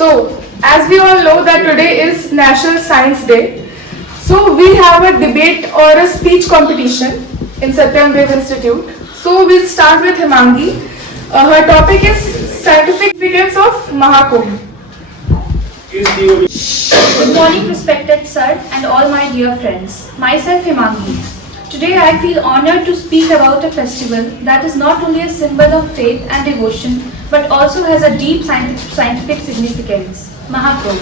So, as we all know that today is National Science Day, so we have a debate or a speech competition in Satyam Dev Institute. So we'll start with Himangi. Her topic is scientific significance of Mahakumbh. Good morning, respected sir and all my dear friends. Myself Himangi. Today I feel honored to speak about a festival that is not only a symbol of faith and devotion but also has a deep scientific significance, Mahakumbh.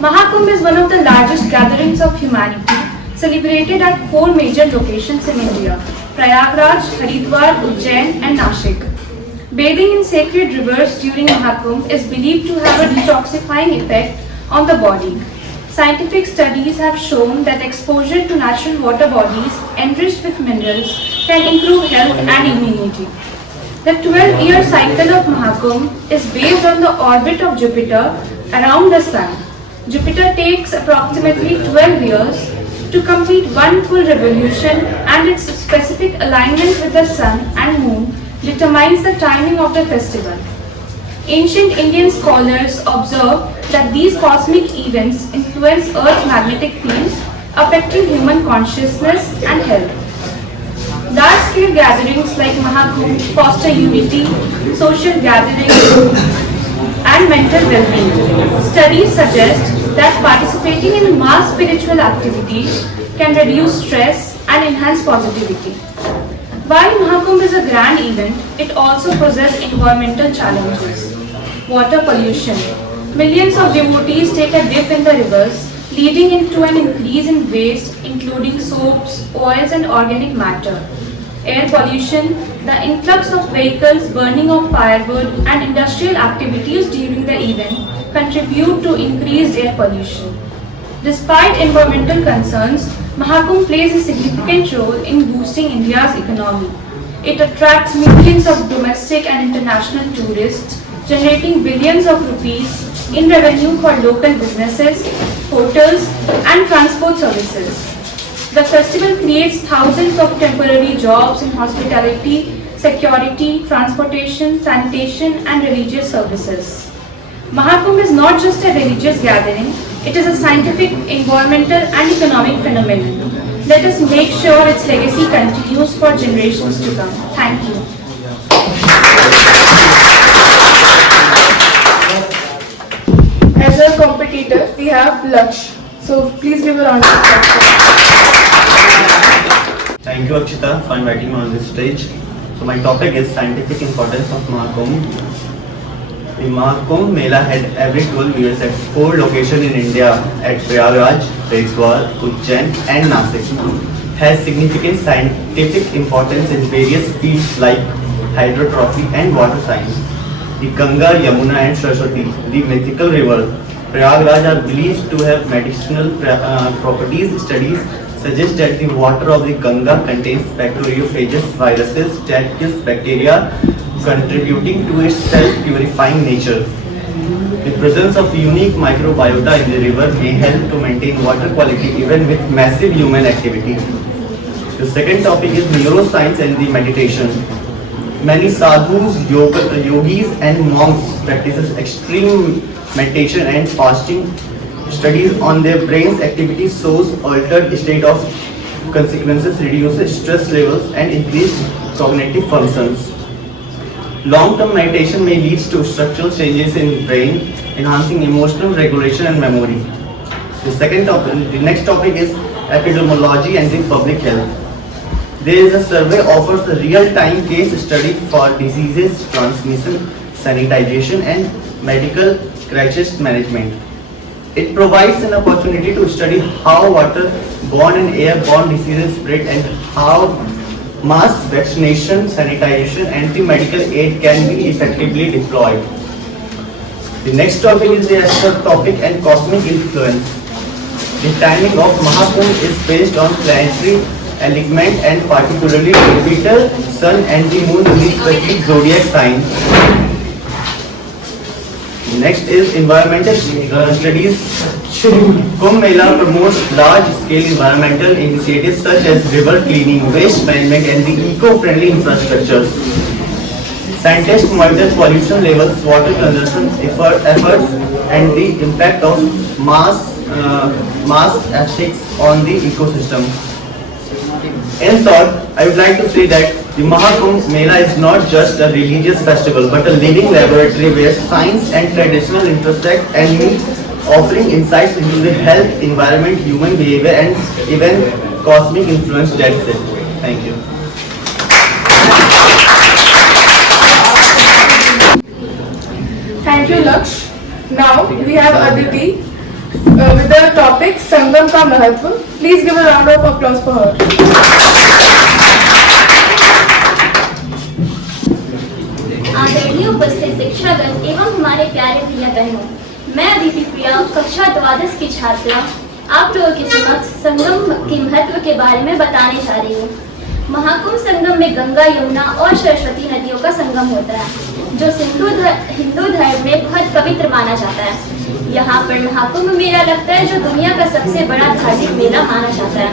Mahakumbh is one of the largest gatherings of humanity celebrated at 4 major locations in India: Prayagraj, Haridwar, Ujjain and Nashik. Bathing in sacred rivers during Mahakumbh is believed to have a detoxifying effect on the body. Scientific studies have shown that exposure to natural water bodies enriched with minerals can improve health and immunity. The 12-year cycle of Mahakumbh is based on the orbit of Jupiter around the Sun. Jupiter takes approximately 12 years to complete one full revolution, and its specific alignment with the Sun and Moon determines the timing of the festival. Ancient Indian scholars observed that these cosmic events influence Earth's magnetic fields, affecting human consciousness and health. Large-scale gatherings like Mahakumbh foster unity, social gatherings, and mental well-being. Studies suggest that participating in mass spiritual activities can reduce stress and enhance positivity. While Mahakumbh is a grand event, it also possesses environmental challenges. Water pollution. Millions of devotees take a dip in the rivers, leading into an increase in waste, including soaps, oils, and organic matter. Air pollution. The influx of vehicles, burning of firewood, and industrial activities during the event contribute to increased air pollution. Despite environmental concerns, Mahakumbh plays a significant role in boosting India's economy. It attracts millions of domestic and international tourists, generating billions of rupees in revenue for local businesses, hotels, and transport services. The festival creates thousands of temporary jobs in hospitality, security, transportation, sanitation, and religious services. Mahakumbh is not just a religious gathering, it is a scientific, environmental, and economic phenomenon. Let us make sure its legacy continues for generations to come. Thank you. As a competitor, we have Laksh. So please give a round of applause. Thank you, Akshita, for inviting me on this stage. So my topic is scientific importance of Mahakumbh. The Mahakumbh Mela had every 12 years at 4 locations in India at Prayagraj, Haridwar, Ujjain and Nashik. Has significant scientific importance in various fields like hydrotrophy and water science. The Ganga, Yamuna and Saraswati, the mythical river Prayagraj, are believed to have medicinal properties. Studies suggest that the water of the Ganga contains bacteriophages viruses that kills bacteria, contributing to its self-purifying nature. The presence of unique microbiota in the river may help to maintain water quality even with massive human activity. The second topic is neuroscience and the meditation. Many sadhus, yogis and monks practices extreme meditation and fasting. Studies on their brain's activity shows altered state of consequences, reduces stress levels and increased cognitive functions. Long-term meditation may lead to structural changes in brain, enhancing emotional regulation and memory. The next topic is epidemiology and the public health. There is a survey offers a real-time case study for diseases, transmission, sanitization and medical crisis management. It provides an opportunity to study how water-borne and air-borne diseases spread and how mass vaccination, sanitization and the medical aid can be effectively deployed. The next topic is the astral topic and cosmic influence. The timing of Mahakumbh is based on planetary alignment and particularly Jupiter, Sun and the Moon in the specific zodiac sign. Next is environmental studies. Kumbh Mela promotes large-scale environmental initiatives such as river cleaning, waste management and the eco-friendly infrastructures. Scientists monitor pollution levels, water consumption efforts, and the impact of mass aesthetics on the ecosystem. In short, I would like to say that the Mahakumbh Mela is not just a religious festival but a living laboratory where science and traditional intersect and meet, offering insights into the health, environment, human behavior, and even cosmic influence. That's it. Thank you. Thank you, Laksh. Now we have Aditi with the topic Sangam का महत्व. Please give a round of applause for her. आदरणीय उपस्थित शिक्षागण एवं हमारे प्यारे भैया बहनों, मैं अदिति प्रिया कक्षा द्वादश की छात्रा आप लोगों के समक्ष संगम के महत्व के बारे में बताने जा रही हूँ। महाकुंभ संगम में गंगा, यमुना और सरस्वती नदियों का संगम होता है, जो हिंदू धर्म में बहुत पवित्र माना जाता है। यहाँ पर महाकुंभ मेला लगता है, जो दुनिया का सबसे बड़ा धार्मिक मेला माना जाता है।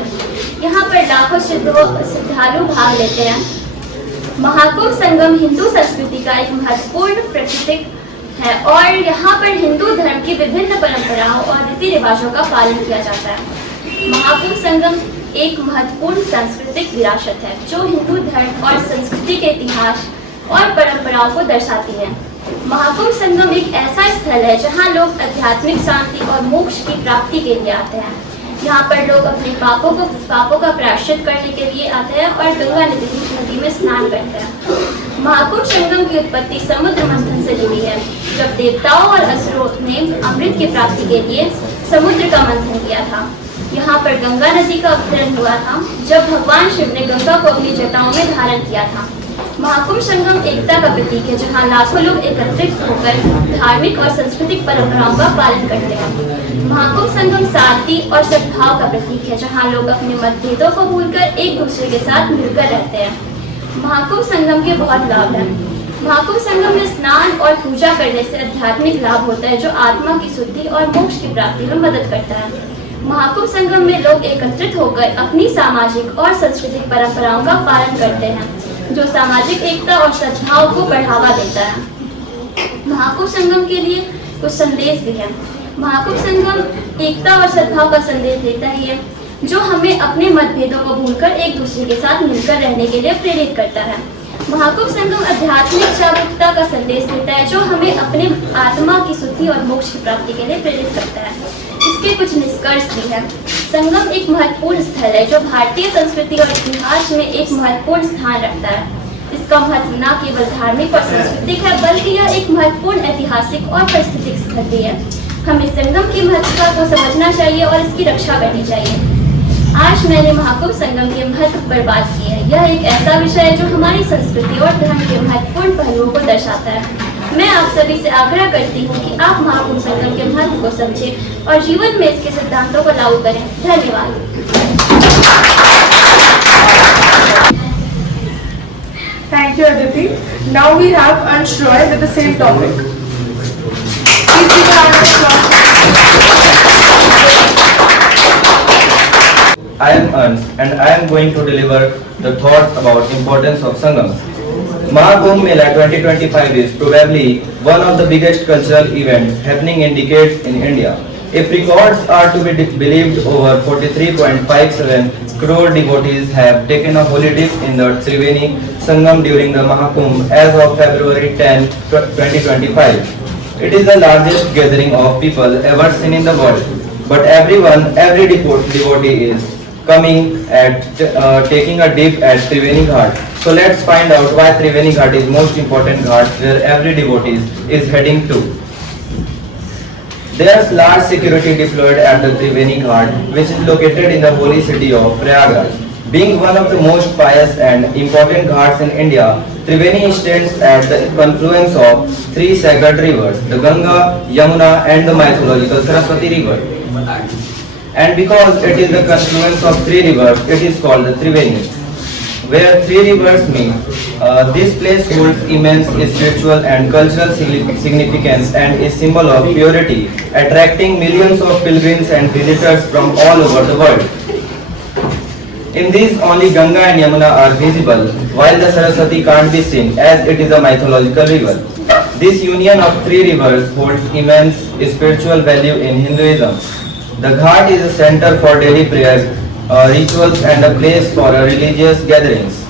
यहाँ पर लाखों श्रद्धालु भाग लेते हैं। महाकुंभ संगम हिंदू संस्कृति का एक महत्वपूर्ण प्रतीक है और यहाँ पर हिंदू धर्म की विभिन्न परंपराओं और रीति रिवाजों का पालन किया जाता है। महाकुंभ संगम एक महत्वपूर्ण सांस्कृतिक विरासत है, जो हिंदू धर्म और संस्कृति के इतिहास और परंपराओं को दर्शाती है। महाकुंभ संगम एक ऐसा स्थल है जहाँ लोग आध्यात्मिक शांति और मोक्ष की प्राप्ति के लिए आते हैं। यहाँ पर लोग अपने पापों का प्रायश्चित करने के लिए आते हैं और गंगा नदी में स्नान करते हैं। महाकुंभ संगम की उत्पत्ति समुद्र मंथन से जुड़ी है, जब देवताओं और असुरों ने अमृत की प्राप्ति के लिए समुद्र का मंथन किया था। यहाँ पर गंगा नदी का अवतरण हुआ था, जब भगवान शिव ने गंगा को अपनी जटाओं में धारण किया था। महाकुंभ संगम एकता का प्रतीक है, जहाँ लाखों लोग एकत्रित होकर धार्मिक और सांस्कृतिक परंपराओं का पालन करते हैं। महाकुंभ संगम शांति और सद्भाव का प्रतीक है, जहाँ लोग अपने मतभेदों को भूलकर एक दूसरे के साथ मिलकर रहते हैं। महाकुंभ संगम के बहुत लाभ हैं। महाकुंभ संगम में स्नान और पूजा करने से आध्यात्मिक लाभ होता है, जो आत्मा की शुद्धि और मोक्ष की प्राप्ति में मदद करता है। महाकुंभ संगम में लोग एकत्रित होकर अपनी सामाजिक और सांस्कृतिक परंपराओं का पालन करते हैं, जो सामाजिक एकता और सद्भाव को बढ़ावा देता है। महाकुंभ संगम के लिए कुछ संदेश भी है। महाकुंभ संगम एकता और सद्भाव का संदेश देता ही है, जो हमें अपने मतभेदों को भूलकर एक दूसरे के साथ मिलकर रहने के लिए प्रेरित करता है। महाकुंभ संगम आध्यात्मिक जागरूकता का संदेश देता है, जो हमें अपने आत्मा की शुद्धि और मोक्ष की प्राप्ति के लिए प्रेरित करता है। इसके कुछ निष्कर्ष भी हैं। संगम एक महत्वपूर्ण स्थल है, जो भारतीय संस्कृति और इतिहास में एक महत्वपूर्ण स्थान रखता है। इसका महत्व न केवल धार्मिक और सांस्कृतिक है, बल्कि यह एक महत्वपूर्ण ऐतिहासिक और पारिस्थितिक स्थल भी है। हमें संगम की महत्वता को समझना चाहिए और इसकी रक्षा करनी चाहिए। आज मैंने महाकुंभ संगम के महत्व पर बात की है। यह एक ऐसा विषय है जो हमारी संस्कृति और धर्म के महत्वपूर्ण पहलुओं को दर्शाता है। मैं आप सभी से आग्रह करती हूँ कि आप महाकुंभ संगम के महत्व को समझें और जीवन में इसके सिद्धांतों को लागू करें। धन्यवाद। Thank you, Aditi. Now we have Ansh Roy with the same topic. Please give a round of applause. I am Ansh and I am going to deliver the thoughts about importance of Sangam. Mahakumbh Mela 2025 is probably one of the biggest cultural events happening in decades in India. If records are to be believed, over 43.57 crore devotees have taken a holy dip in the Triveni Sangam during the Mahakumbh as of February 10, 2025. It is the largest gathering of people ever seen in the world. But every devotee is coming at taking a dip at Triveni Ghat. So let's find out why Triveni Ghat is most important ghat where every devotee is heading to. There is large security deployed at the Triveni Ghat, which is located in the holy city of Prayagraj. Being one of the most pious and important ghats in India, Triveni stands at the confluence of three sacred rivers, the Ganga, Yamuna and the mythological Saraswati river. And because it is the confluence of three rivers, it is called the Triveni. Where three rivers meet, this place holds immense spiritual and cultural significance and is symbol of purity, attracting millions of pilgrims and visitors from all over the world. In these, only Ganga and Yamuna are visible, while the Saraswati can't be seen as it is a mythological river. This union of three rivers holds immense spiritual value in Hinduism. The Ghat is a center for daily prayer, rituals and a place for religious gatherings.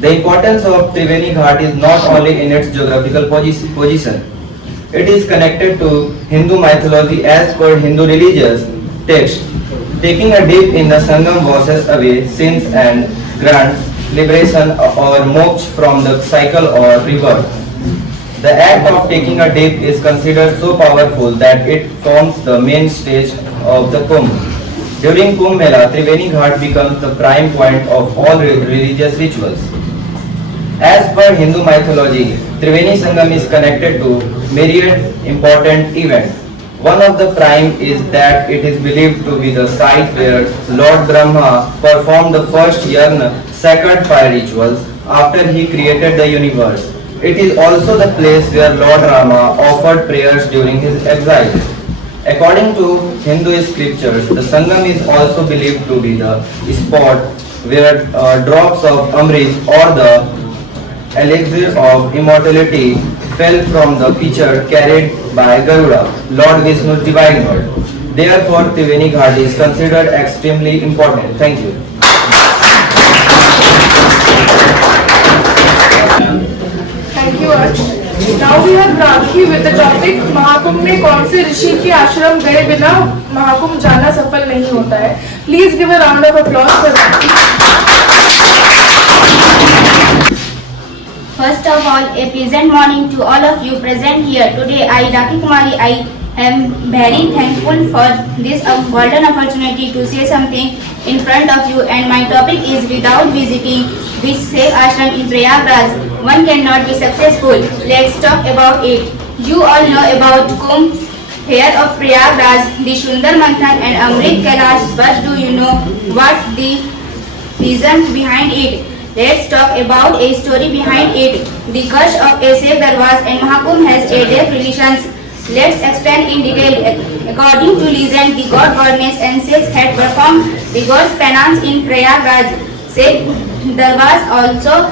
The importance of Triveni Ghat is not only in its geographical position. It is connected to Hindu mythology as per Hindu religious text. Taking a dip in the Sangam washes away sins and grants liberation or moksha from the cycle or rebirth. The act of taking a dip is considered so powerful that it forms the main stage of the Kumbh. During Kumbh Mela, Triveni Ghat becomes the prime point of all religious rituals. As per Hindu mythology, Triveni Sangam is connected to myriad important events. One of the prime is that it is believed to be the site where Lord Brahma performed the first Yagna sacred fire rituals after he created the universe. It is also the place where Lord Rama offered prayers during his exile. According to Hindu scriptures, the Sangam is also believed to be the spot where drops of Amrit or the elixir of immortality fell from the pitcher carried by Garuda, Lord Vishnu's divine word. Therefore, Triveni Ghat is considered extremely important. Thank you. Thank you, Arsh. Now we have Rakhi with the topic Mahakumbh में कौन से ऋषि के आश्रम गए बिना महाकुंभ जाना सफल नहीं होता है. Please give a round of applause for Rakhi. First of all, a pleasant morning to all of you present here today. I, Rakhi Kumari, I am very thankful for this golden opportunity to say something in front of you, and my topic is without visiting which Sikh ashram in Prayagraj, one cannot be successful. Let's talk about it. You all know about Kumbh, fair of Prayagraj, the Sundar Manthan and Amrit Kailash, but do you know what the reasons behind it? Let's talk about a story behind it. The curse of a Sikh Darwas and Mahakumbh has a deep relations. Let's explain in detail. According to legend, the god goddess and Sikhs had performed the god's penance in Prayagraj. Sikh Darwas also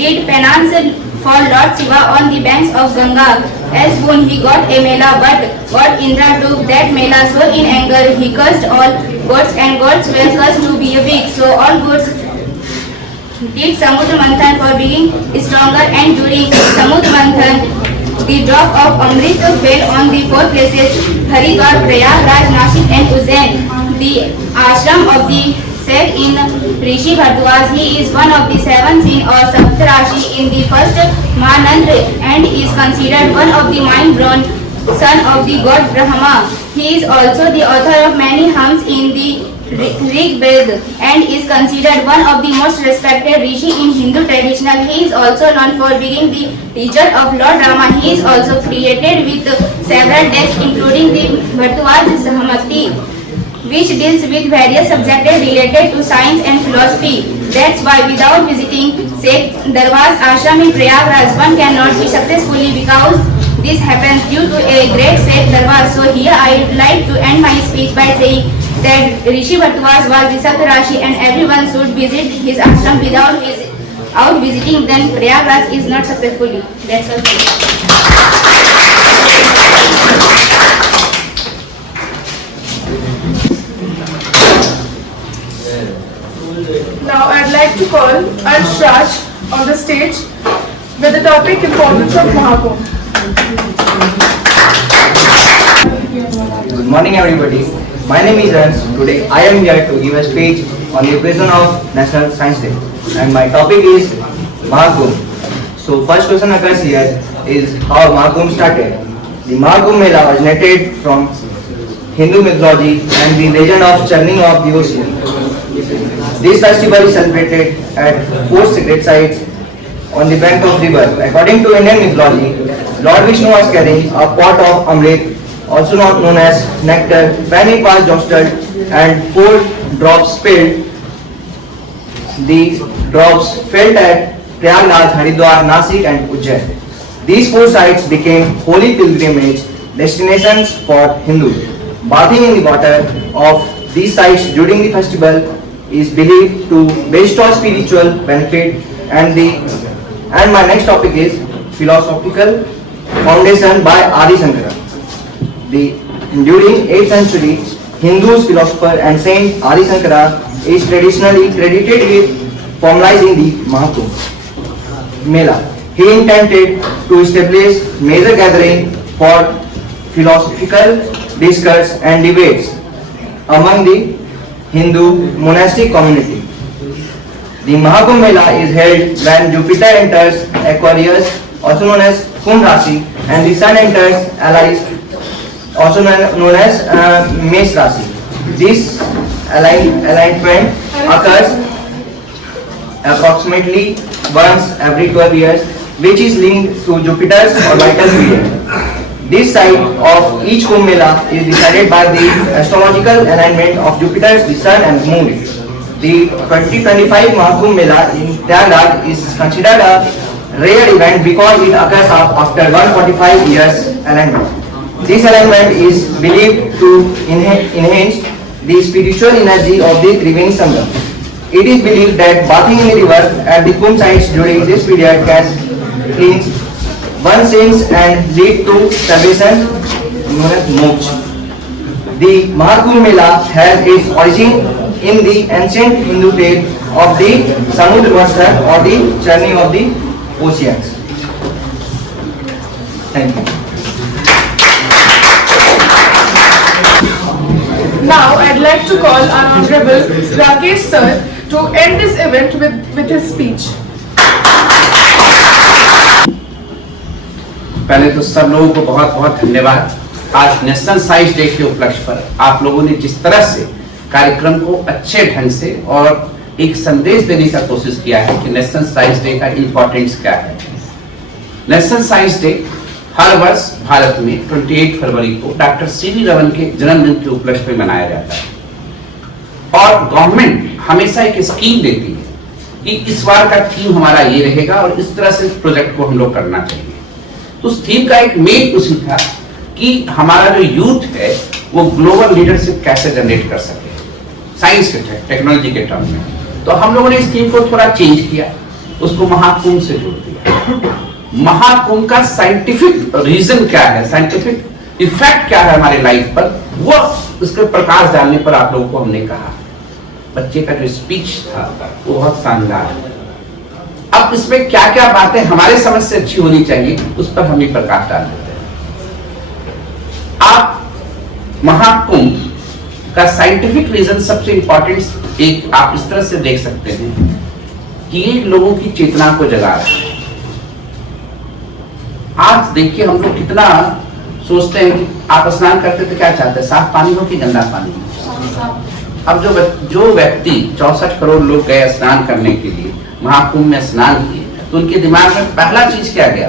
did penance for Lord Shiva on the banks of Ganga. As boon he got a mela, but God Indra took that mela, so in anger he cursed all gods, and gods were cursed to be weak. So all gods did Samudra Manthan for being stronger, and during Samudra Manthan, the drop of Amrit fell on the four places: Haridwar, Prayagraj, Nashik and Ujjain. The ashram of the Sikh in Rishi Bhardwaj. He is one of the seven sins or Saptarashi in the first Mahanandra and is considered one of the mind-blown son of the god Brahma. He is also the author of many hymns in the Rig Veda and is considered one of the most respected rishi in Hindu tradition. He is also known for being the teacher of Lord Rama. He is also created with several texts including the Bhardwaj Samhiti, which deals with various subjects related to science and philosophy. That's why without visiting Sikh Darwas Ashram in Prayagraj, one cannot be successfully, because this happens due to a great Sikh Darwas. So here I would like to end my speech by saying that Rishi Bhardwaj was the Saptarashi and everyone should visit his ashram. Without visiting, then Prayagraj is not successfully. That's all. Now I'd like to call Arsh Raj on the stage with the topic importance of Mahakumbh. Good morning everybody. My name is Hans. Today I am here to give a speech on the occasion of National Science Day, and my topic is Mahakumbh. So first question occurs here is how Mahakumbh started. The Mahakumbh Mela originated from Hindu mythology and the legend of churning of the ocean. This festival is celebrated at 4 sacred sites on the bank of river. According to Indian mythology, Lord Vishnu was carrying a pot of Amrit, also not known as nectar. When it was jostled and 4 drops spilled, these drops fell at Prayagraj, Haridwar, Nashik and Ujjain. These 4 sites became holy pilgrimage destinations for Hindus. Bathing in the water of these sites during the festival is believed to bestow spiritual benefit, and my next topic is philosophical foundation by Adi Shankara. During 8th century, Hindus philosopher and Saint Adi Shankara is traditionally credited with formalizing the Mahakumbh Mela. He intended to establish major gathering for philosophical discourse and debates among the Hindu monastic community. The Mahakumbh Mela is held when Jupiter enters Aquarius, also known as Kumbh Rashi, and the Sun enters Aries, also known as Mesh Rashi. This alignment occurs approximately once every 12 years, which is linked to Jupiter's orbital period. This site of each Kumbh Mela is decided by the astrological alignment of Jupiter, the Sun and Moon. The 2025 Mahakumbh Mela in Prayagraj is considered a rare event because it occurs after 145 years alignment. This alignment is believed to enhance the spiritual energy of the Triveni Sangam. It is believed that bathing in the river at the Kumbh sites during this period can cleanse one's sins and lead to salvation, known as moksha. The Mahakumbh Mela has its origin in the ancient Hindu tale of the Samudra Masthan or the journey of the oceans. Thank you. Now I'd like to call our Honorable Rakesh sir to end this event with his speech. पहले तो सब लोगों को बहुत बहुत धन्यवाद। आज national science day के उपलक्ष्य पर आप लोगों ने जिस तरह से कार्यक्रम को अच्छे ढंग से और एक संदेश देने का कोशिश किया है कि नेशनल साइंस डे का इम्पोर्टेंस क्या है। नेशनल साइंस डे हर वर्ष भारत में 28 फरवरी को डॉक्टर सीवी रमन के जन्मदिन के उपलक्ष्य में मनाया जाता है और गवर्नमेंट हमेशा एक स्कीम देती है कि इस बार का थीम हमारा ये रहेगा और इस तरह से प्रोजेक्ट को हम लोग करना चाहिए। तो उस थीम का एक मेन उसी था कि हमारा जो यूथ है वो ग्लोबल लीडरशिप कैसे जनरेट कर सके साइंस के टेक्नोलॉजी के टर्म में। तो हम लोगों ने इस थीम को थोड़ा चेंज किया, उसको महाकुंभ से जोड़ दिया। महाकुंभ का साइंटिफिक रीजन क्या है, साइंटिफिक इफेक्ट क्या है हमारे लाइफ पर, वो उसके प्रकाश डालने पर आप लोगों को हमने कहा। बच्चे का जो स्पीच था वो बहुत शानदार है। अब इसमें क्या क्या बातें हमारे समझ से अच्छी होनी चाहिए उस पर हम ही प्रकाश डाल देते हैं। आप महाकुंभ का साइंटिफिक रीजन सबसे इंपॉर्टेंट एक आप इस तरह से देख सकते हैं कि ये लोगों की चेतना को जगा रहा है। आज देखिए हम लोग कितना सोचते हैं कि आप स्नान करते तो क्या चाहते हैं, साफ पानी हो कि गंदा पानी हो। अब जो व्यक्ति 64 करोड़ लोग गए स्नान करने के लिए, महाकुंभ में स्नान किए, तो उनके दिमाग में पहला चीज क्या गया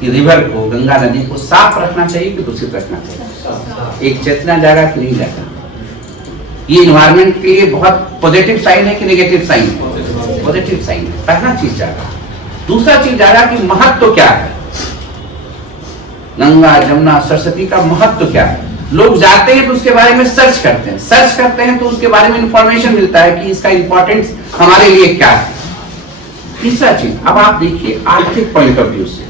कि रिवर को, गंगा नदी को साफ रखना चाहिए कि दूषित रखना चाहिए। एक चेतना जागा कि नहीं जागा। ये इन्वायरमेंट के लिए बहुत पॉजिटिव साइन है कि नेगेटिव साइन है? पॉजिटिव साइन है। पहला चीज जागा। दूसरा चीज जागा कि महत्व क्या है, गंगा जमुना सरस्वती का महत्व क्या है। लोग जाते हैं तो उसके बारे में सर्च करते हैं तो उसके बारे में इंफॉर्मेशन मिलता है कि इसका इंपॉर्टेंस हमारे लिए क्या है। तीसरा चीज, अब आप देखिए आर्थिक पॉइंट ऑफ व्यू से,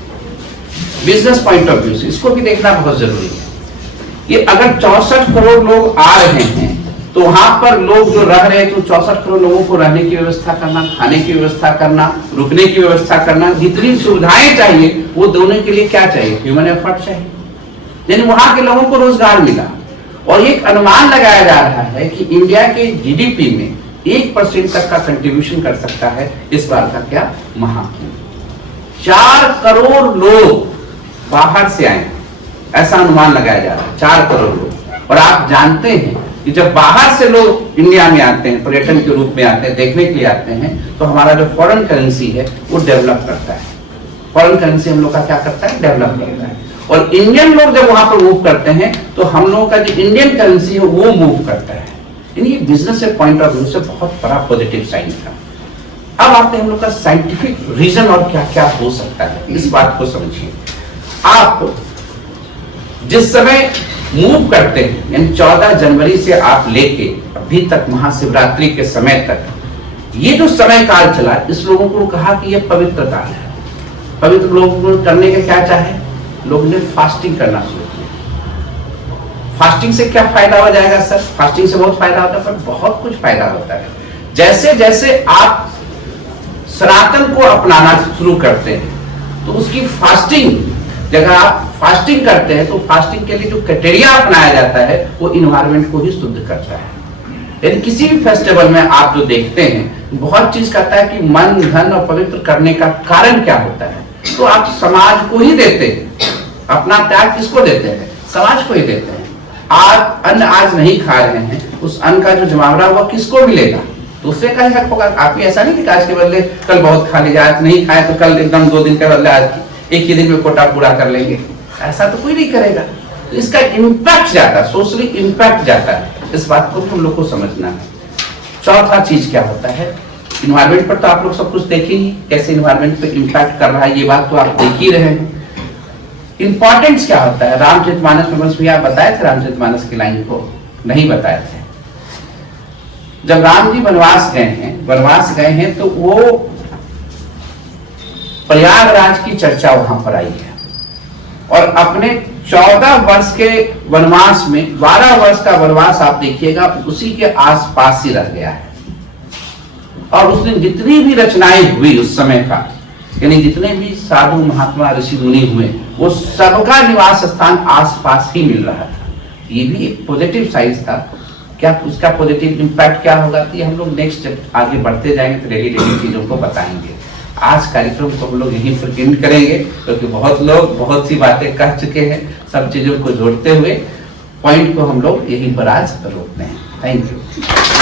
बिजनेस पॉइंट ऑफ व्यू से इसको भी देखना बहुत जरूरी है। ये अगर 64 करोड़ लोग आ रहे हैं तो वहां पर लोग जो रह रहे हैं तो 64 करोड़ लोगों को रहने की व्यवस्था करना, खाने की व्यवस्था करना, रुकने की व्यवस्था करना, जितनी सुविधाएं चाहिए वो दोनों के लिए क्या चाहिए, ह्यूमन एफर्ट चाहिए। यानी वहां के लोगों को रोजगार मिला और एक अनुमान लगाया जा रहा है कि इंडिया के जीडीपी में 1% तक का कंट्रीब्यूशन कर सकता है इस बार का क्या महाकुंभ। 4 करोड़ लोग बाहर से आए, ऐसा अनुमान लगाया जा रहा है, 4 करोड़ लोग। और आप जानते हैं कि जब बाहर से लोग इंडिया में आते हैं, पर्यटन के रूप में आते हैं, देखने के लिए आते हैं, तो हमारा जो फॉरेन करेंसी है वो डेवलप करता है। फॉरेन करेंसी हम लोग का क्या करता है, डेवलप करता है। और इंडियन लोग जब वहां पर मूव करते हैं तो हम लोगों का जो इंडियन करेंसी है वो मूव करता है। यानी बिजनेस के पॉइंट ऑफ व्यू से बहुत बड़ा पॉजिटिव साइन था। अब आते हैं हम लोग का साइंटिफिक रीजन और क्या क्या हो सकता है, इस बात को समझिए। आप जिस समय मूव करते हैं, यानी 14 जनवरी से आप लेके अभी तक महाशिवरात्रि के समय तक ये जो समय काल चला, इस लोगों को कहा कि ये पवित्र काल है। पवित्र लोगों को करने के क्या चाहे, लोग ने फास्टिंग करना शुरू किया। फास्टिंग से क्या फायदा हो जाएगा सर? फास्टिंग से बहुत फायदा होता है, पर बहुत कुछ फायदा होता है। जैसे जैसे आप सनातन को अपनाना शुरू करते हैं तो उसकी फास्टिंग, जब आप फास्टिंग करते हैं तो फास्टिंग के लिए जो क्राइटेरिया अपनाया जाता है वो इन्वायरमेंट को ही शुद्ध करता है। यदि किसी भी फेस्टिवल में आप जो देखते हैं बहुत चीज कहता है कि मन धन और पवित्र करने का कारण क्या होता है, तो आप समाज को ही देते हैं। अपना त्याग किसको देते हैं? समाज को ही देते हैं। आप अन्न आज नहीं खा रहे हैं, उस अन्न का जो जमावड़ा हुआ किसको मिलेगा? दूसरे का ही हक होगा। आप ऐसा नहीं कि आज के बदले कल बहुत खा लीजिए, आज नहीं खाए तो कल एकदम 2 दिन के बदले आज एक ही दिन में कोटा पूरा कर लेंगे, ऐसा तो कोई नहीं करेगा। तो इसका इम्पैक्ट जाता है, सोशली इम्पैक्ट जाता है। इस बात को हम लोग को समझना है। चौथा चीज क्या होता है, इन्वायरमेंट पर तो आप लोग सब कुछ देखे ही, कैसे इन्वायरमेंट पे इम्पैक्ट कर रहा है, ये बात तो आप देख ही रहे हैं। इंपॉर्टेंस क्या होता है? रामचरितमानस में बस भैया बताए थे रामचरितमानस की लाइन को? नहीं बताए थे। जब राम जी वनवास गए हैं तो वो प्रयागराज की चर्चा वहां पर आई है और अपने 14 वर्ष के वनवास में 12 वर्ष का वनवास आप देखिएगा उसी के आसपास ही रह गया है। और उसने जितनी भी रचनाएं हुई उस समय का, यानी जितने भी साधु महात्मा ऋषि मुनि हुए, वो सबका निवास स्थान आसपास ही मिल रहा था। ये भी एक पॉजिटिव साइड था। क्या उसका पॉजिटिव इम्पैक्ट क्या होगा, कि हम लोग नेक्स्ट जब आगे बढ़ते जाएंगे तो डेली चीजों को बताएंगे। आज कार्यक्रम को हम लोग यहीं पर एंड करेंगे, क्योंकि बहुत लोग बहुत सी बातें कह चुके हैं। सब चीजों को जोड़ते हुए पॉइंट को हम लोग यहीं पर आज रोकते हैं। Thank you.